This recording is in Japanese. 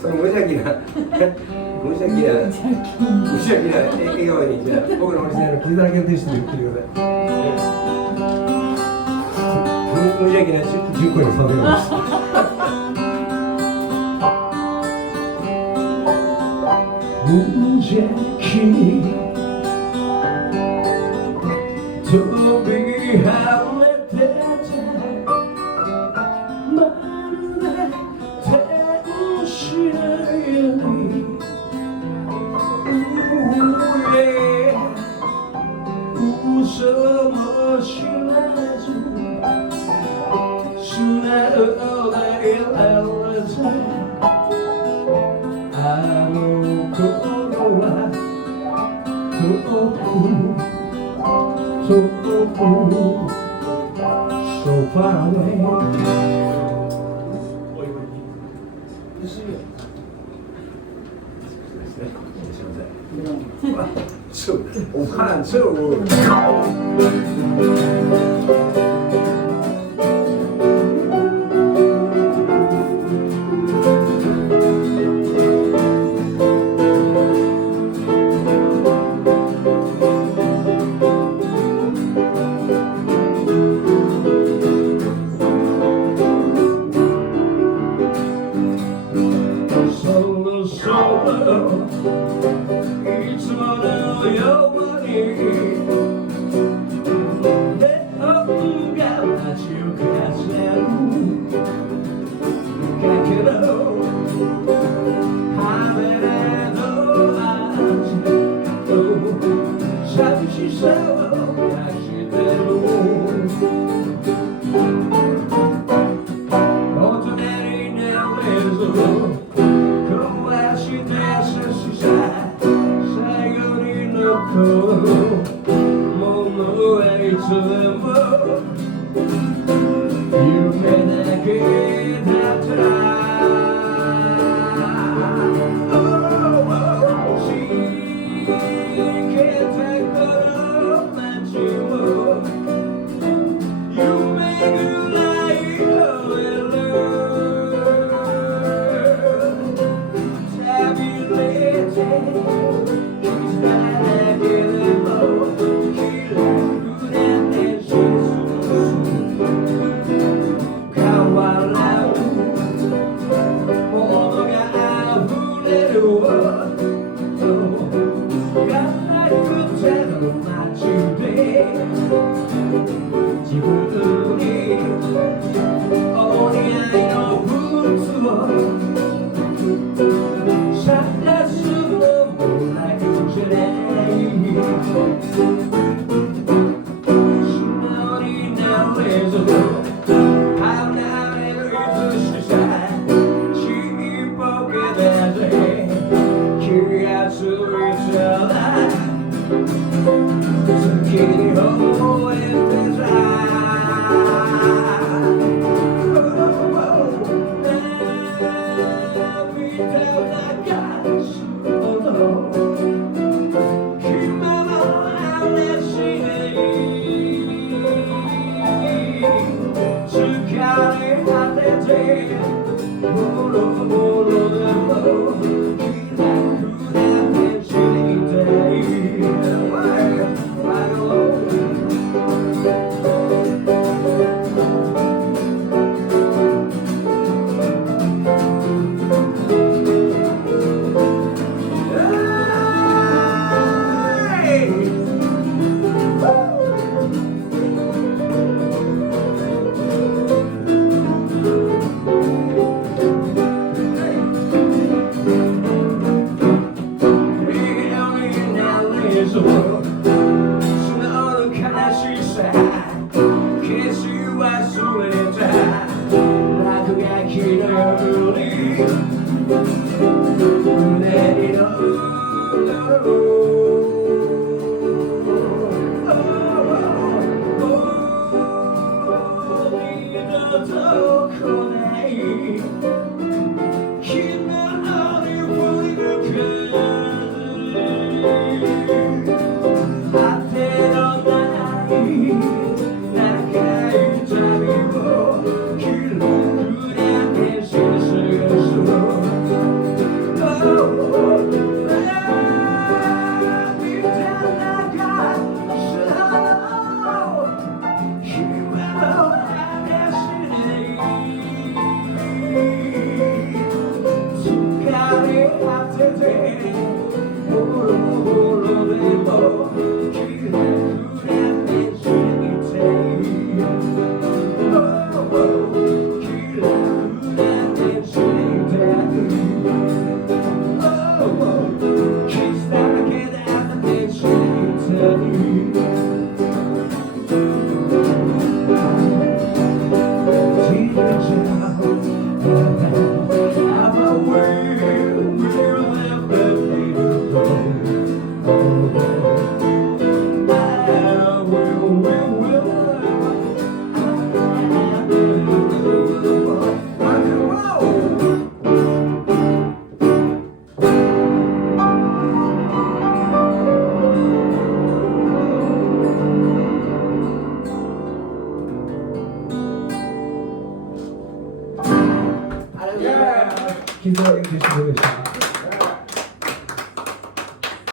その無邪気な笑顔に、じゃあ僕のオリジナル傷だらけの天使で言ってください。無邪気な10個に育てます。無邪気に飛び跳ねてたまるで天使のように嘘も知らず素直でいられずあの頃は遠くSo far away 我看这我いつものようにネオンが待ち受けせるだけど晴れの味寂しさを感じてる大人になれずものはいつでも夢だけだったらしけたこの街も夢ぐらい追える旅れて自分にお似合いのブーツを探すのも楽じゃない素直になれず離れる愛しさちっぽけだぜ気がついたら月に吠えてた傷だらけの天使でした。